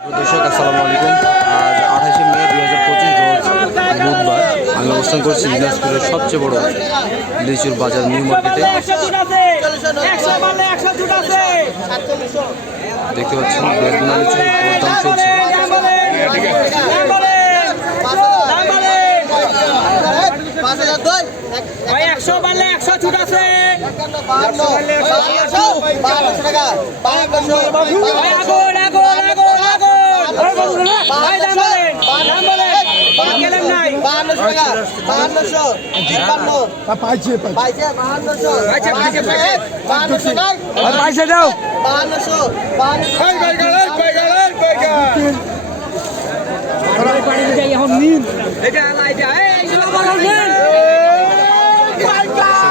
দর্শক আসসালামু আলাইকুম আজ আঠাশে মে দুই হাজার পঁচিশ রোজ বুধবার আমি অবস্থান করছি দিনাজপুরের সবচেয়ে বড় লিচুর বাজার নিউ মার্কেটে দেখতে পাচ্ছেন বেদনা লিচুর দাম চলছে একশো মারলে একশো ছুট আছে ভাই আগুন আগুন আগুন আগুন ভাই দাম বলে দাম বলে গেলেন নাই পয়সা দাও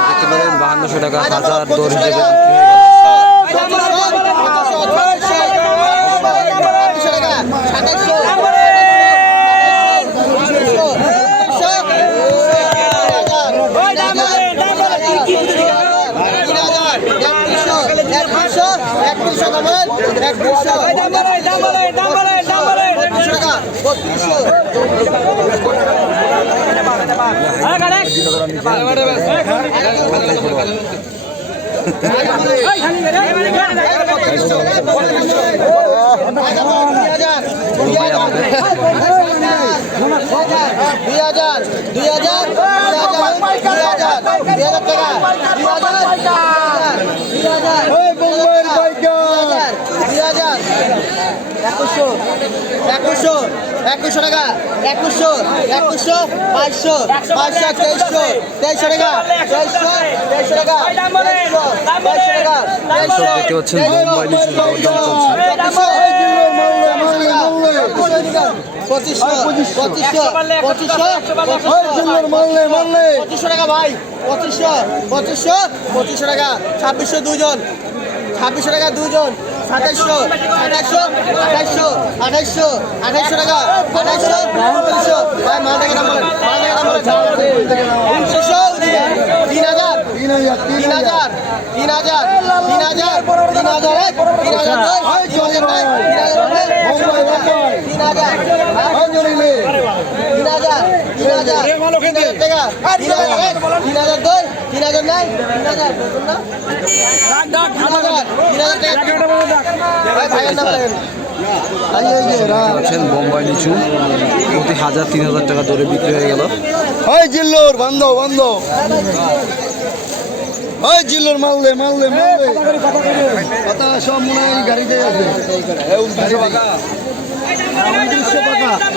দেখতে পারেন বাহান্নশো টাকা হাজার দর হিসেবে ভাই দাম বলে দাম বলে তুই কি বুঝলি ভাই দাম বলে দাম বলে দাম বলে দাম বলে হ্যাঁ গাড়ি দুই হাজার দুই হাজার দুই হাজার দুই হাজার দুই হাজার টাকা দুই হাজার দুই হাজার দুই হাজার একুশশো একুশশো টাকা একুশশো একুশশো বাইশশো বাইশশো তেইশশো তেইশশো টাকা তেইশশো তেইশশো টাকা তেইশশো তেইশশো টাকা তেইশশো পঁচিশশো পঁচিশশো পঁচিশশো পঁচিশশো টাকা ভাই পঁচিশশো পঁচিশশো পঁচিশশো টাকা ছাব্বিশশো দুজন ছাব্বিশশো টাকা দুজন সাতাইশশো সাতাইশশো আঠাইশশো আঠাইশশো আঠাইশশো টাকা আঠাইশশো উনত্রিশশো ভাই মাল থেকে নাম বলেন মাল থেকে নাম বলেন উনত্রিশশো তিন হাজার তিন হাজার তিন হাজার তিন হাজার তিন হাজার তিন হাজার তিন হাজার দুই তিন হাজার নয় তিন হাজার নয় তিন হাজার তিন হাজার বোম্বাই লিচু প্রতি হাজার তিন হাজার টাকা দরে বিক্রি হয়ে গেল ওই জিল্লোর বন্ধ বন্ধ ওই জিল্লোর মাল দে মাল দে মাল দে কথা সব মনে হয় গাড়িতে আছে